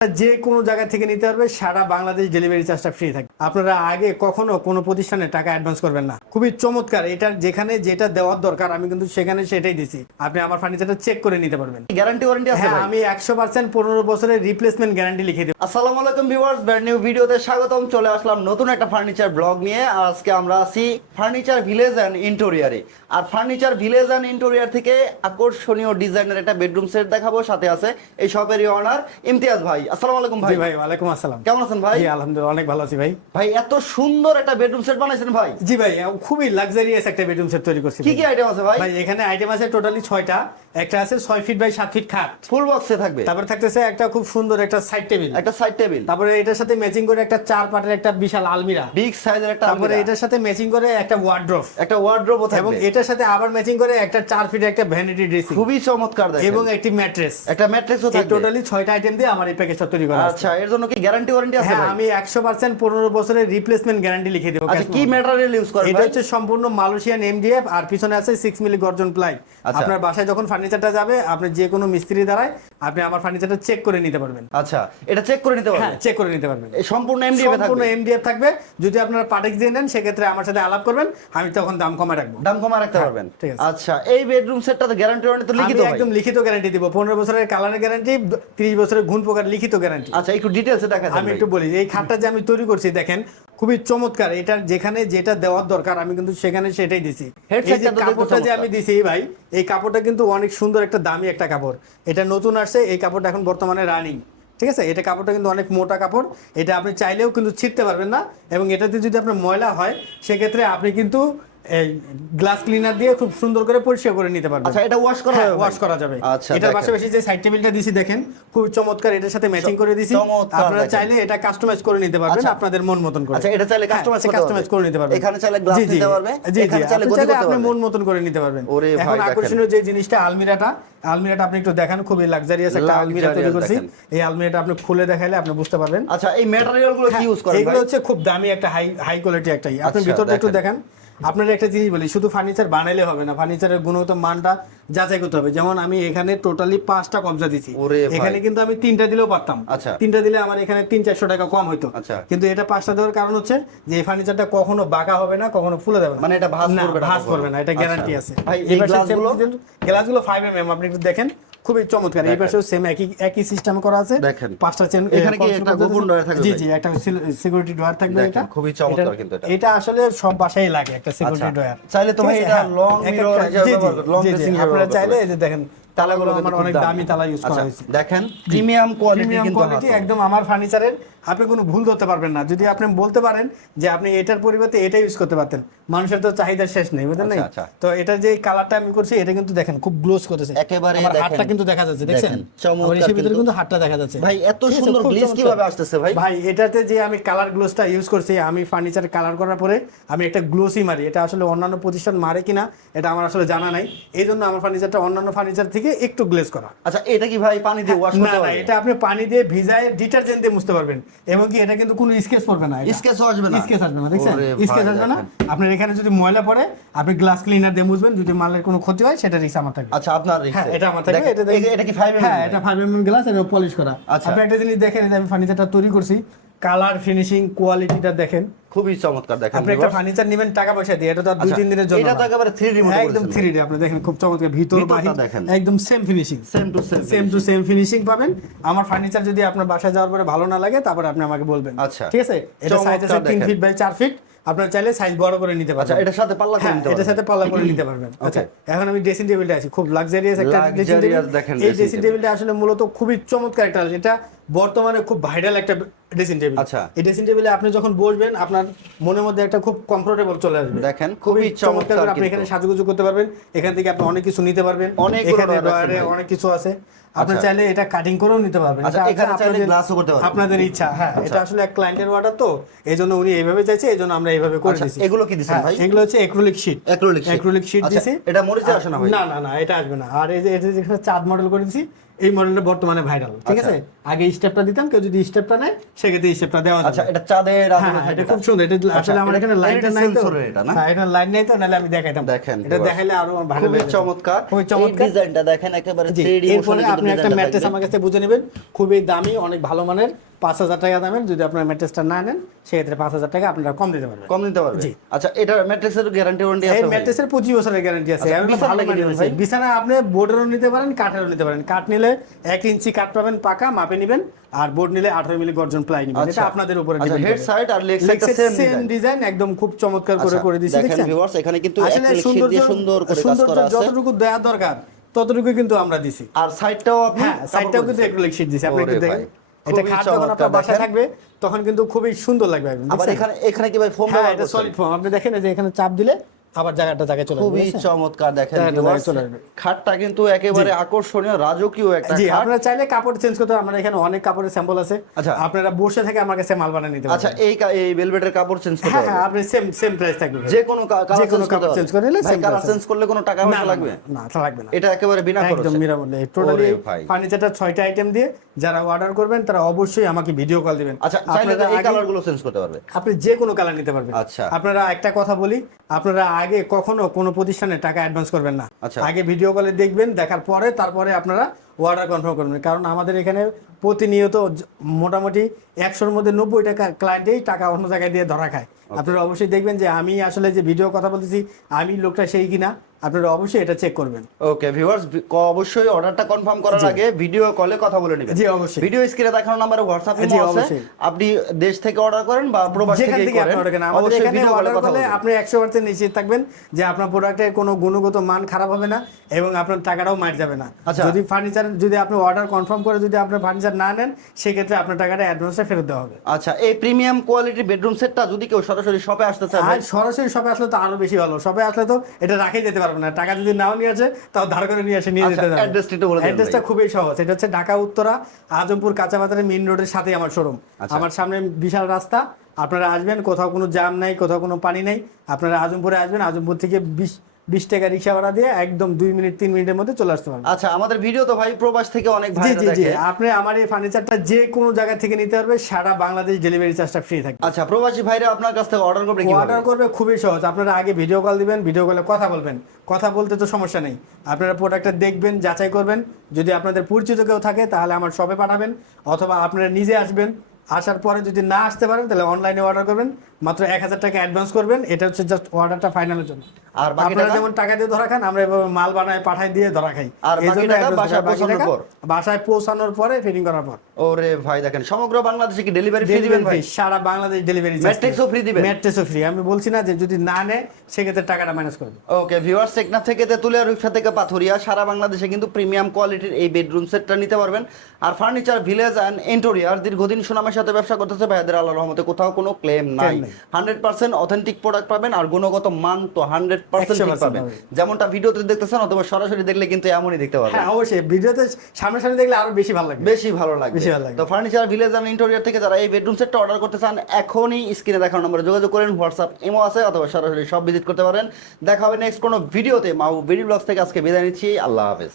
যে কোনো জায়গা থেকে নিতে পারবে সারা বাংলাদেশ ডেলিভারি চার্জটা ফ্রি থাকে আপনারা আগে কখনো কোনো প্রতিষ্ঠানে টাকা অ্যাডভান্স করবেন না। খুবই চমৎকার এটার যেখানে যেটা দেওয়ার দরকার আমি কিন্তু সেখানে সেটাই দিছি। আপনি আমার ফার্নিচারটা চেক করে নিতে পারবেন। গ্যারান্টি ওয়ারেন্টি আছে হ্যাঁ আমি একশো পার্সেন্ট পনেরো বছরের রিপ্লেসমেন্ট গ্যারান্টি লিখে দেবো। আসসালামু আলাইকুম ভিউয়ার্স ব্র্যান্ড নিউ ভিডিওতে স্বাগতম। চলে আসলাম নতুন একটা ফার্নিচার ব্লগ নিয়ে। আজকে আমরা আছি ফার্নিচার ভিলেজ অ্যান্ড ইন্টেরিয়ারে আর ফার্নিচার ভিলেজ অ্যান্ড ইন্টেরিয়ার থেকে আকর্ষণীয় ডিজাইনের একটা বেডরুম সেট দেখাবো। সাথে আছে এই শপেরই অনার ইমতিয়াজ ভাই। আসসালামু আলাইকুম ভাই। ভাই ওয়ালাইকুম আসসালাম। কেমন আছেন ভাই? আলহামদুলিল্লাহ অনেক ভালো আছি ভাই। ভাই এত সুন্দর একটা বেডরুম সেট বানাইছেন ভাই। জি ভাই খুবই লাক্সারিয়াস একটা বেডরুম সেট তৈরি করছি কি কি আইটেম আছে ভাই? ভাই এখানে আইটেম আছে টোটালি ছয়টা। একটা আছে ছয় ফিট বাই সাত ফিট খাট। ফুল বক্সে থাকবে। তারপরে থাকতেছে একটা খুব সুন্দর একটা সাইড টেবিল একটা সাইড টেবিল তারপরে এটার সাথে ম্যাচিং করে একটা চার পাটের একটা বিশাল আলমিরা। বিগ সাইজের একটা তারপরে এটার সাথে ম্যাচিং করে একটা একটা ওয়ার্ড্রোবও এবং এটার সাথে আবার ম্যাচিং করে একটা চার ফিট একটা ভ্যানিটি ড্রেসিং খুবই চমৎকার দেখেন। এবং একটি ম্যাট্রেস একটা ম্যাট্রেসও থাকবে। টোটালি ছয়টা আইটেম দিয়ে আমার এই প্যাকেজটা তৈরি করা আচ্ছা এর জন্য কি গ্যারান্টি ওয়ারেন্টি আছে হ্যাঁ আমি একশো পার্সেন্ট পনেরো বছরের রিপ্লেসমেন্ট গ্যারান্টি লিখে দেবো আচ্ছা কি ম্যাটেরিয়াল ইউজ করেন এটা হচ্ছে সম্পূর্ণ মালয়েশিয়ান এমডিএফ আর পিছনে আছে সিক্স মিলি গর্জন প্লাই। আপনার বাসায় যখন ফার্নিচারটা যাবে আপনি যে কোনো মিস্ত্রি দ্বারাই আপনি আমার ফার্নিচারটা চেক করে নিতে পারবেন। আচ্ছা এটা চেক করে নিতে হ্যাঁ পারবেন চেক করে নিতে পারবেন। সম্পূর্ণ এমডিএফ সম্পূর্ণ এমডিএফ থাকবে। যদি আপনারা পাটেক্স দিয়ে নেন সেক্ষেত্রে আমার সাথে আলাপ করবেন আমি তখন দাম কমে রাখব। দাম কমা রাখতে পারবেন? হ্যাঁ, ঠিক আছে। আচ্ছা এই বেডরুম সেটটাতে গ্যারান্টি ওয়ারেন্টি তো লিখিত। একদম লিখিত গ্যারান্টি দিব। পনেরো বছরের কালারের গ্যারান্টি তিরিশ বছরের ঘুণ পোকার লিখিত গ্যারান্টি আচ্ছা একটু ডিটেইলসে দেখা আমি একটু বলি এই খাটটা যে আমি তৈরি করছি দেখেন খুবই চমৎকার। এটার যেখানে যেটা দেওয়ার দরকার আমি কিন্তু সেখানে সেটাই দিছি। তো কাপড়টা যে আমি দিছি ভাই এই কাপড়টা কিন্তু অনেক সুন্দর একটা দামি একটা কাপড়। এটা নতুন আসছে, এই কাপড়টা এখন বর্তমানে রানিং ঠিক আছে? এটা কাপড়টা কিন্তু অনেক মোটা কাপড়। এটা আপনি চাইলেও কিন্তু ছিঁড়তে পারবেন না এবং এটাতে যদি আপনার ময়লা হয়, সেক্ষেত্রে আপনি কিন্তু এই গ্লাস ক্লিনার দিয়ে খুব সুন্দর করে পরিষ্কার করে নিতে পারবেন। আচ্ছা এটা ওয়াশ করা হ্যাঁ, হবে ওয়াশ করা যাবে। আচ্ছা এটার পাশাপাশি যে সাইড টেবিলটা দিছি দেখেন খুব চমৎকার এটার সাথে ম্যাচিং করে দিছি। আপনারা চাইলে এটা কাস্টমাইজ করে নিতে পারবেন আচ্ছা। আপনাদের মন মতন করে। আচ্ছা, এটা চাইলে হ্যাঁ, customize করতে কাস্টমাইজ করে নিতে পারবেন। এখানে চাইলে। নিতে পারবে, এখানে চাইলে গদি করতে আপনি মন মতন করে নিতে পারবেন। ওরে ভাই, এখন আকর্ষণীয় যে জিনিসটা আলমিরাটা আলমিরাটা আপনি একটু দেখান খুবই লাক্সারিয়াস একটা আলমিরা তৈরি করছি। এই আলমিরাটা আপনি খুলে দেখাইলে আপনি বুঝতে পারবেন। আচ্ছা এই ম্যাটেরিয়ালগুলো কি ইউজ করেন হ্যাঁ, এগুলো হচ্ছে খুব দামি একটা হাই হাই কোয়ালিটি একটা আপনি আচ্ছা, ভিতরটা একটু দেখেন। আপনার একটা জিনিস বলি শুধু ফার্নিচার বানাইলে হবে না ফার্নিচারের গুণগত মানটা যাচাই করতে হবে যেমন আমি এখানে টোটালি পাঁচটা কবজা দিছি এখানে কিন্তু আমি তিনটা দিলেও পারতাম আচ্ছা। তিনটা দিলে আমার এখানে তিন চারশো টাকা কম হইতো আচ্ছা। কিন্তু এটা পাঁচটা দেওয়ার কারণ হচ্ছে যে এই ফার্নিচারটা কখনো বাঁকা হবে না কখনো ফুলে যাবে না মানে এটা ভাঁজ করবে না ভাঁজ করবে না এটা আচ্ছা। গ্যারান্টি আছে ভাই, এই গ্লাসগুলো? গ্লাসগুলো ফাইভ এম আপনি একটু দেখেন খুবই চমৎকার। এই পাশেও সেম একই একই সিস্টেম করা আছে। দেখেন। পাঁচটা চেন এখানে কি একটা গোপন ডয়ার থাকবে জি জি একটা সিকিউরিটি ডয়ার থাকবে এটা। খুবই চমৎকার কিন্তু এটা। এটা আসলে সব বাসায় লাগে একটা সিকিউরিটি ডোর ডয়ার চাইলে তুমি এটা লং মিরর লং long আপনারা চাইলে এই যে দেখেন তালাগুলো আমার অনেক দামি। তালা ইউজ করা আচ্ছা, হয়েছে। দেখেন প্রিমিয়াম কোয়ালিটি কিন্তু কোয়ালিটি একদম আমার ফার্নিচারের আপনি কোনো ভুল ধরতে পারবেন না। যদি আপনি বলতে পারেন যে আপনি এটার পরিবর্তে এটা ইউজ করতে পারতেন মানুষের তো চাহিদা শেষ নেই বুঝলেন আচ্ছা, আচ্ছা। তো এটা যে কালারটা আমি করছি এটা কিন্তু দেখেন খুব গ্লোজ করেছে একেবারে হাতটা কিন্তু দেখা যাচ্ছে দেখছেন? চমৎকার ভিতরে কিন্তু। হাতটা দেখা যাচ্ছে। ভাই এত সুন্দর গ্লেজ কীভাবে আসতেছে ভাই? ভাই এটাতে যে আমি কালার গ্লোসটা ইউজ করছি আমি ফার্নিচার কালার করার পরে আমি একটা গ্লোসই মারি। এটা আসলে অন্যান্য প্রতিষ্ঠান মারে কিনা এটা আমার আসলে জানা নাই। এই জন্য আমার ফার্নিচারটা অন্যান্য ফার্নিচার থেকে একটু গ্লেজ করা। আচ্ছা এটা কি ভাই পানি দিয়ে ওয়াশ না করতে না এটা আপনি পানি দিয়ে ভিজায় ডিটারজেন্ট দিয়ে মুছতে পারবেন। এবং কি এটা কিন্তু কোনো স্কেচ পড়বে না স্কেচও আসবে না? স্কেচ আসবে না দেখছেন? স্কেচ আসবে না। আপনার এখানে যদি ময়লা পড়ে আপনি গ্লাস ক্লিনার দিয়ে মুছবেন যদি মালের কোনো ক্ষতি হয় সেটা রিস্ক আমার থাকবে। আচ্ছা আপনার হ্যাঁ রিক্সে। এটা আমার থাকবে এটা এটা- কি 5 এমএম হ্যাঁ এটা ফাইভ এম গ্লাস এটা পলিশ করা। আচ্ছা। আপনি একটা জিনিস দেখেন আমি ফার্নিচারটা তৈরি করছি। কালার ফিনিশিং কোয়ালিটিটা দেখেন। খুবই চমৎকার দেখেন আপনি একটা ফার্নিচার নেবেন টাকা পয়সা দিয়ে এটা তো আর দুই আচ্ছা, তিন দিনের জন্য এটা তো একেবারে 3D মডেল একদম করেছেন। থ্রি ডি আপনি দেখেন খুব চমৎকার ভিতর বাহির দেখেন। একদম same finishing same to same same to same finishing পাবেন। আমার ফার্নিচার যদি আপনার বাসায় যাওয়ার পরে ভালো না লাগে তারপর আপনি আমাকে বলবেন। আচ্ছা। ঠিক আছে? এটা সাইজ আছে 3 ফিট বাই 4 ফিট আপনার চাইলে সাইজ বড় করে নিতে পারবেন আচ্ছা এটার সাথে পাল্লা করে হ্যাঁ, নিতে এটার পারবেন। সাথে পাল্লা করে নিতে পারবেন আচ্ছা এখন আমি ড্রেসিং টেবিলটা আছি খুব লাক্সারিয়াস একটা ড্রেসিং টেবিল দেখেন এই ড্রেসিং টেবিলটা আসলে মূলত খুবই চমৎকার একটা এটা বর্তমানে খুব ভাইরাল একটা ড্রেসিং টেবিল আচ্ছা। এই ড্রেসিং টেবিলে আপনি যখন বসবেন আপনার মনের মধ্যে একটা খুব কমফোর্টেবল চলে আসবে দেখেন, খুবই চমৎকার আপনি। এখানে সাজুগুজু করতে পারবেন এখান থেকে আপনি অনেক কিছু নিতে পারবেন ভাই। অনেক কিছু আছে আপনি আচ্ছা। চাইলে এটা কাটিং করেও নিতে পারবেন আচ্ছা, এখানে চাইলে আপনাদের- করতে পারবেন। আপনাদের ইচ্ছা হ্যাঁ এটা আসলে এক ক্লায়েন্টের অর্ডার তো এই জন্য উনি এইভাবে চাইছে এই জন্য আমরা এইভাবে করে আচ্ছা, দিয়েছি এগুলো কি দিছেন ভাই? এগুলো হচ্ছে acrylic sheet acrylic sheet acrylic sheet দিছি এটা মরিচে আসে না ভাই? না না না এটা আসবে না আর এই যে এটা যেখানে চাঁদ মডেল করে দিয়েছি এই মডেলটা বর্তমানে ভাইরাল ঠিক আছে? আগে স্টেপটা দিতাম কেউ যদি স্টেপটা নেয় সেক্ষেত্রে স্টেপটা দেওয়া আচ্ছা এটা চাঁদের হ্যাঁ হ্যাঁ, এটা খুব সুন্দর। এটা আসলে আমার এখানে লাইট নাই তো। এটা না? হ্যাঁ এটা লাইট নাই তো নাহলে আমি দেখাইতাম দেখেন, এটা। দেখাইলে আরও ভালো খুবই। চমৎকার। খুবই চমৎকার। ডিজাইনটা দেখেন একেবারে 3D এরপরে ফলে আপনি একটা ম্যাট্রেস আমার কাছে বুঝে নেবেন। খুবই দামি অনেক ভালো মানের। পাঁচ হাজার টাকা দামের যদি আপনার ম্যাট্রেসটা না নেন সেক্ষেত্রে পাঁচ হাজার টাকা আপনারা কম দিতে পারবেন। কম দিতে পারবে জি। আচ্ছা এটা ম্যাট্রেসের গ্যারান্টি ওয়ারেন্টি আছে? ম্যাট্রেসের পঁচিশ বছরের গ্যারান্টি আছে। আচ্ছা, বিছানা আপনি বোর্ডেরও নিতে পারেন কাঠেরও নিতে পারেন। কাঠ নিলে এক ইঞ্চি কাঠ পাবেন পাকা মাপে নেবেন আর বোর্ড নিলে আঠারো মিলি গর্জন প্লাই নিবেন। এটা আচ্ছা। আপনাদের উপরে আচ্ছা হেড সাইড আর লেগ Legs সেম ডিজাইন একদম খুব চমৎকার করে আচ্ছা, করে দিয়েছি দেখেন ভিউয়ার্স এখানে কিন্তু দিয়ে সুন্দর করে কাজ করা আছে। যতটুকু দেওয়া দরকার ততটুকু কিন্তু আমরা দিছি। আর সাইডটাও আপনি হ্যাঁ সাইডটাও কিন্তু অ্যাক্রিলিক শীট দিছি। আপনি একটু দেখেন। এটা খাট যখন আপনার বাসায় থাকবে তখন কিন্তু খুবই সুন্দর লাগবে আবার এখানে এখানে কি ভাই ফোম হ্যাঁ এটা? সলিড ফোম আপনি দেখেন যে এখানে চাপ দিলে আবার জায়গাটা জায়গায় চলে খুবই চমৎকার দেখেন চলে আসবে। খাটটা কিন্তু একেবারে আকর্ষণীয় রাজকীয় একটা জি আপনারা চাইলে কাপড় চেঞ্জ করতে আমরা এখানে অনেক কাপড়ের স্যাম্পল আছে। আচ্ছা। আপনারা বসে থেকে আমার কাছে মাল বানিয়ে নিতে পারেন আচ্ছা এই এই ভেলভেটের কাপড় চেঞ্জ করতে হ্যাঁ হ্যাঁ আপনি সেম সেম প্রাইস থাকবে যে কোনো যে কোনো কাপড় চেঞ্জ করে নিলে same কালার চেঞ্জ করলে কোনো টাকা পয়সা লাগবে? না তা লাগবে না। এটা একেবারে বিনা একদম খরচে। বিনামূল্যে টোটালি ফার্নিচারটা ছয়টা আইটেম দিয়ে যারা অর্ডার করবেন তারা অবশ্যই আমাকে ভিডিও কল দিবেন। আচ্ছা চাইলে এই আগে- কালারগুলো চেঞ্জ করতে পারবে। আপনি যে কোনো কালার নিতে পারবেন। আচ্ছা। আপনারা একটা কথা বলি আপনারা আগে কখনো কোনো প্রতিষ্ঠানে টাকা অ্যাডভান্স করবেন না। আচ্ছা। আগে ভিডিও কলে দেখবেন দেখার পরে তারপরে আপনারা অর্ডার কনফার্ম করবেন। কারণ আমাদের এখানে প্রতিনিয়ত মোটামুটি একশোর মধ্যে নব্বই টাকা ক্লায়েন্টেই টাকা অন্য জায়গায় দিয়ে ধরা খায়। আপনারা অবশ্যই দেখবেন যে আমি আসলে যে ভিডিও কথা বলতেছি আমি লোকটা সেই কিনা। আপনারা অবশ্যই এটা চেক করবেন। ওকে ভিউয়ার্স অবশ্যই অর্ডারটা কনফার্ম করার আগে ভিডিও কলে কথা বলে নেবেন। জি, অবশ্যই। ভিডিও স্ক্রিনে দেখানো নাম্বারে হোয়াটসঅ্যাপ জি, আছে। অবশ্যই। আপনি দেশ থেকে অর্ডার করেন বা প্রবাস থেকে করেন। আপনি order করেন অবশ্যই ভিডিও কলে কথা বলবেন। আপনি একশো পার্সেন্ট নিশ্চিত থাকবেন যে আপনার প্রোডাক্টের কোনো গুণগত মান খারাপ হবে না এবং আপনার টাকাটাও মার যাবে না। আচ্ছা। যদি ফার্নিচার যদি আপনি অর্ডার কনফার্ম করে যদি আপনার ফার্নিচার না নেন সেক্ষেত্রে আপনার টাকাটা অ্যাডভান্সটা ফেরত দেওয়া হবে। আচ্ছা এই প্রিমিয়াম কোয়ালিটির বেডরুম সেটটা যদি কেউ সরাসরি শপে আসতে চায় সরাসরি শপে আসলে তো আরও বেশি ভালো। শপে আসলে তো এটা রাখে যেতে পারবে না। টাকা যদি নাও নিয়ে আসে তাও ধার করে নিয়ে এসে নিয়ে আচ্ছা, যেতে হবে। address-টা একটু বলে অ্যাড্রেসটা খুবই সহজ। এটা হচ্ছে ঢাকা উত্তরা আজমপুর কাঁচাবাজারের মেন মেইন রোডের সাথেই আমার শোরুম আচ্ছা। আমার সামনে বিশাল রাস্তা। আপনারা আসবেন কোথাও কোনো জ্যাম নাই কোথাও কোনো পানি নাই। আপনারা আজমপুরে আসবেন আজমপুর থেকে বিশ বিশ টাকা রিক্সা ভাড়া দিয়ে একদম দুই মিনিট তিন মিনিটের মধ্যে চলে আসতে পারবেন আচ্ছা আমাদের ভিডিও তো ভাই প্রবাস থেকে অনেক জি জি জি। আপনি আমার এই ফার্নিচারটা যে কোনো জায়গা থেকে নিতে পারবে সারা বাংলাদেশ ডেলিভারি চার্জটা ফ্রি থাকবে। আচ্ছা প্রবাসী ভাইরা আপনার কাছ থেকে অর্ডার করবে অর্ডার করবে খুবই সহজ। আপনারা আগে ভিডিও কল দিবেন ভিডিও কলে কথা বলবেন। কথা বলতে তো সমস্যা নেই। আপনারা প্রোডাক্টটা দেখবেন যাচাই করবেন। যদি আপনাদের পরিচিত কেউ থাকে তাহলে আমার শপে পাঠাবেন। অথবা আপনারা নিজে আসবেন। আসার পরে যদি না আসতে পারেন তাহলে অনলাইনে অর্ডার করবেন। মাত্র এক হাজার টাকা অ্যাডভান্স করবেন। এটা হচ্ছে জাস্ট অর্ডারটা ফাইনালের জন্য। আর বাকি টাকা? যেমন টাকা দিয়ে ধরা খান আমরা এভাবে মাল বানায় পাঠাই দিয়ে ধরা খাই। আর বাকি টাকা বাসায় পৌঁছানোর পর? বাসায় পৌঁছানোর পরে ফিটিং করার পর। ওরে ভাই দেখেন সমগ্র বাংলাদেশে কি ডেলিভারি ফ্রি দিবেন ভাই? সারা বাংলাদেশ ডেলিভারি Matrix-ও free দিবেন? ম্যাট্রেসও ফ্রি আমি বলছি না যে যদি না নেয় সেক্ষেত্রে টাকাটা মাইনাস করবে ওকে ভিউয়ার্স টেকনা থেকে তেতুলিয়া রূপসা থেকে পাথরিয়া সারা বাংলাদেশে কিন্তু প্রিমিয়াম কোয়ালিটির এই বেডরুম সেটটা নিতে পারবেন। আর ফার্নিচার ভিলেজ অ্যান্ড ইন্টেরিয়ার দীর্ঘদিন সুনামের সাথে ব্যবসা করতেছে ভাইদের আল্লাহ রহমতে কোথাও কোনো ক্লেম নাই। হান্ড্রেড পার্সেন্ট অথেন্টিক প্রোডাক্ট পাবেন আর গুণগত মান তো হান্ড্রেড পার্সেন্ট পাবেন। পাবেন। যেমনটা ভিডিওতে দেখতেছেন অথবা সরাসরি দেখলে কিন্তু এমনই দেখতে পাবেন হ্যাঁ অবশ্যই। ভিডিওতে সামনাসামনি দেখলে আরও বেশি ভালো লাগবে। বেশি ভালো লাগবে। বেশি ভালো লাগবে। তো ফার্নিচার ভিলেজ অ্যান্ড ইন্টেরিয়র থেকে যারা এই বেডরুম সেটটা অর্ডার করতে চান এখনই স্ক্রিনে দেখানো নম্বরে যোগাযোগ করেন হোয়াটসঅ্যাপ ইমো আছে অথবা সরাসরি সব ভিজিট করতে পারেন। দেখা হবে নেক্সট কোনো ভিডিওতে মাহবুব ভিডিও ব্লগস থেকে আজকে বিদায় নিচ্ছি। আল্লাহ হাফেজ।